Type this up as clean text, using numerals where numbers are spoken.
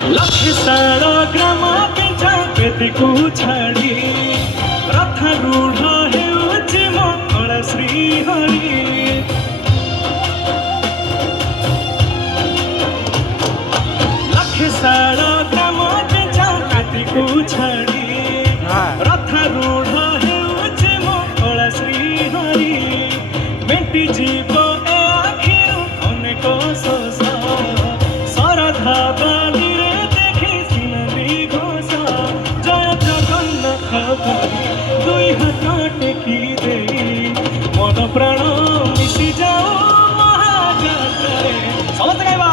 लक्षिसार ग्राम पिंचा केतिकु छाड़ी रथारूढ़ हेउछि मंगल श्री हरि। लक्षिसार ग्राम पिंचा केतिकु छाड़ी रथारूढ़ हेउछि मंगल श्री हरि। मेंटी जीव ए आखिरु अनेक शोष सरधा दुई हाथ टेकी दे मन प्राण मिशि जाओ महाजात्रे समस्त गाइबा।